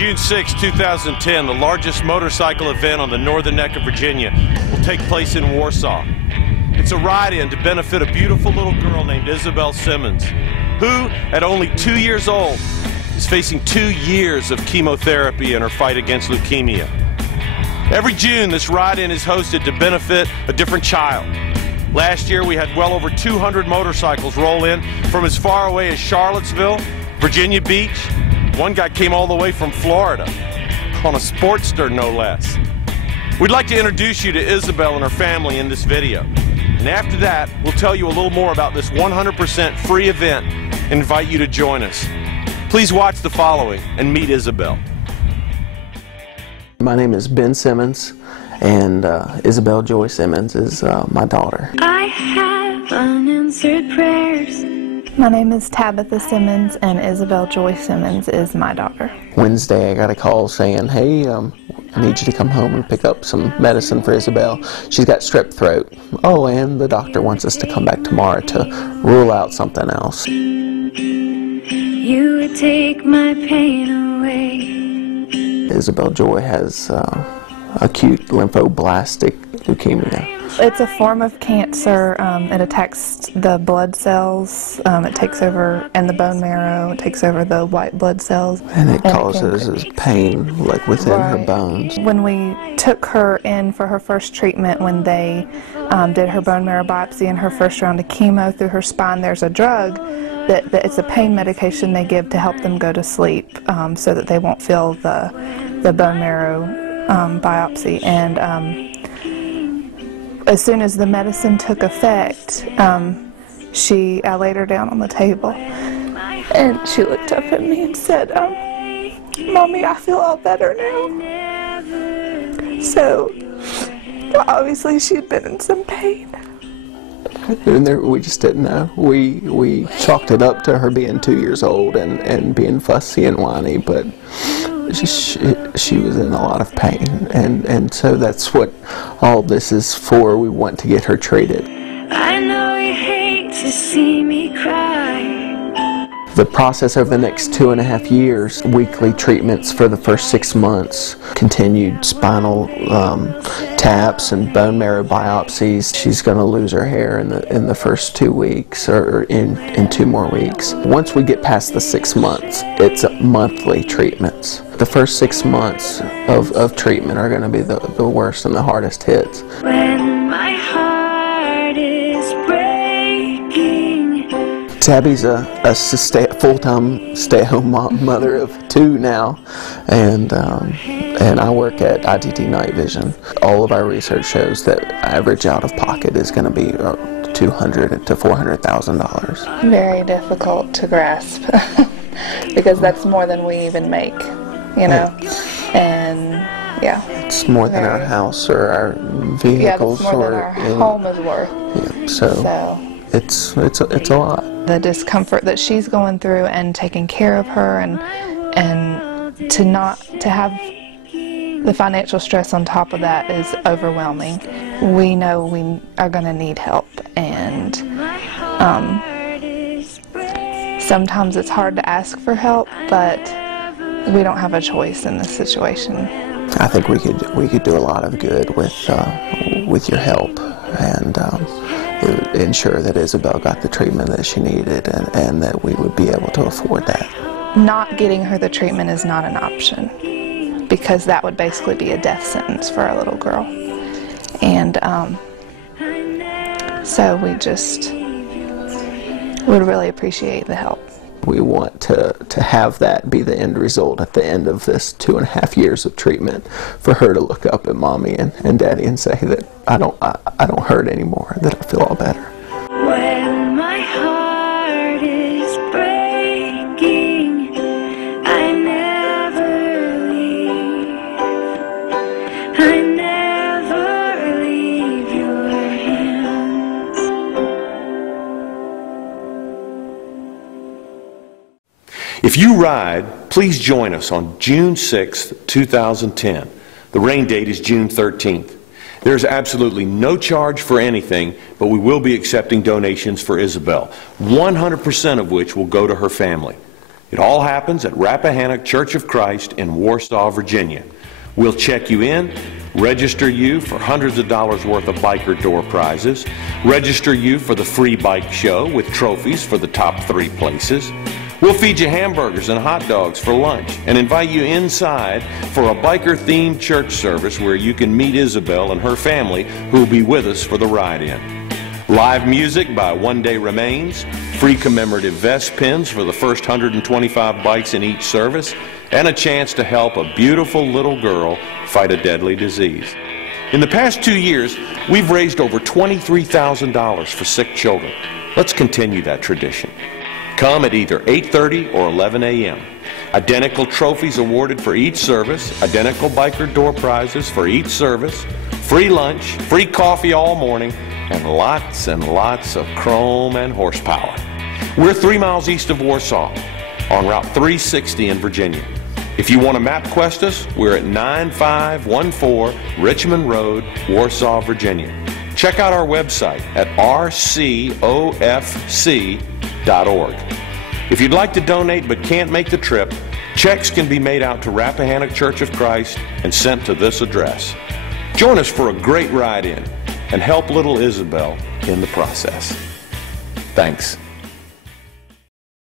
June 6, 2010, the largest motorcycle event on the northern neck of Virginia will take place in Warsaw. It's a ride-in to benefit a beautiful little girl named Isabelle Simmons, who, at only 2 years old, is facing 2 years of chemotherapy in her fight against leukemia. Every June, this ride-in is hosted to benefit a different child. Last year, we had well over 200 motorcycles roll in from as far away as Charlottesville, Virginia Beach. One guy came all the way from Florida, on a Sportster no less. We'd like to introduce you to Isabelle and her family in this video. And after that, we'll tell you a little more about this 100% free event and invite you to join us. Please watch the following and meet Isabelle. My name is Ben Simmons, and Isabelle Joy Simmons is my daughter. I have unanswered prayers. My name is Tabitha Simmons, and Isabelle Joy Simmons is my daughter. Wednesday, I got a call saying, hey, I need you to come home and pick up some medicine for Isabelle. She's got strep throat. Oh, and the doctor wants us to come back tomorrow to rule out something else. You would take my pain away. Isabelle Joy has acute lymphoblastic leukemia. It's a form of cancer. It attacks the blood cells. It takes over, and the bone marrow. It takes over the white blood cells. And it causes pain, like within her bones. When we took her in for her first treatment, when they did her bone marrow biopsy and her first round of chemo through her spine, there's a drug that it's a pain medication they give to help them go to sleep, so that they won't feel the bone marrow biopsy. And as soon as the medicine took effect, I laid her down on the table, and she looked up at me and said, Mommy, I feel all better now. So, obviously she had been in some pain. And we just didn't know. We chalked it up to her being 2 years old and being fussy and whiny, but she was in a lot of pain, and so that's what all this is for. We want to get her treated. I know you hate to see me cry. The process over the next 2.5 years, weekly treatments for the first 6 months, continued spinal taps and bone marrow biopsies. She's going to lose her hair in the first 2 weeks, or in 2 more weeks. Once we get past the 6 months, it's monthly treatments. The first 6 months of treatment are going to be the worst and the hardest hits. When my heart is breaking. Tabby's a full-time stay-at-home mother of 2 now, and I work at ITT Night Vision. All of our research shows that average out-of-pocket is going to be $200,000 to $400,000. Very difficult to grasp, because that's more than we even make, you know. And yeah, it's more than our house or our vehicles, yeah, more than our home is worth. Yeah, so it's a lot. The discomfort that she's going through and taking care of her, and to have the financial stress on top of that is overwhelming. We know we are going to need help, and sometimes it's hard to ask for help, but we don't have a choice in this situation. I think we could do a lot of good with your help, and ensure that Isabelle got the treatment that she needed, and that we would be able to afford that. Not getting her the treatment is not an option, because that would basically be a death sentence for a little girl. And so we just would really appreciate the help. We want to have that be the end result at the end of this 2.5 years of treatment, for her to look up at Mommy and Daddy and say that I don't hurt anymore, that I feel all better. When my heart is breaking, I never leave. I never leave your hands. If you ride, please join us on June 6th, 2010. The rain date is June 13th. There is absolutely no charge for anything, but we will be accepting donations for Isabelle, 100% of which will go to her family. It all happens at Rappahannock Church of Christ in Warsaw, Virginia. We'll check you in, register you for hundreds of dollars worth of biker door prizes, register you for the free bike show with trophies for the top 3 places. We'll feed you hamburgers and hot dogs for lunch and invite you inside for a biker-themed church service where you can meet Isabelle and her family who will be with us for the ride-in. Live music by One Day Remains, free commemorative vest pins for the first 125 bikes in each service, and a chance to help a beautiful little girl fight a deadly disease. In the past 2 years, we've raised over $23,000 for sick children. Let's continue that tradition. Come at either 8:30 or 11 a.m. Identical trophies awarded for each service, identical biker door prizes for each service, free lunch, free coffee all morning, and lots of chrome and horsepower. We're 3 miles east of Warsaw on Route 360 in Virginia. If you want to MapQuest us, we're at 9514 Richmond Road, Warsaw, Virginia. Check out our website at RCofC.org. If you'd like to donate but can't make the trip, checks can be made out to Rappahannock Church of Christ and sent to this address. Join us for a great ride-in and help little Isabelle in the process. Thanks.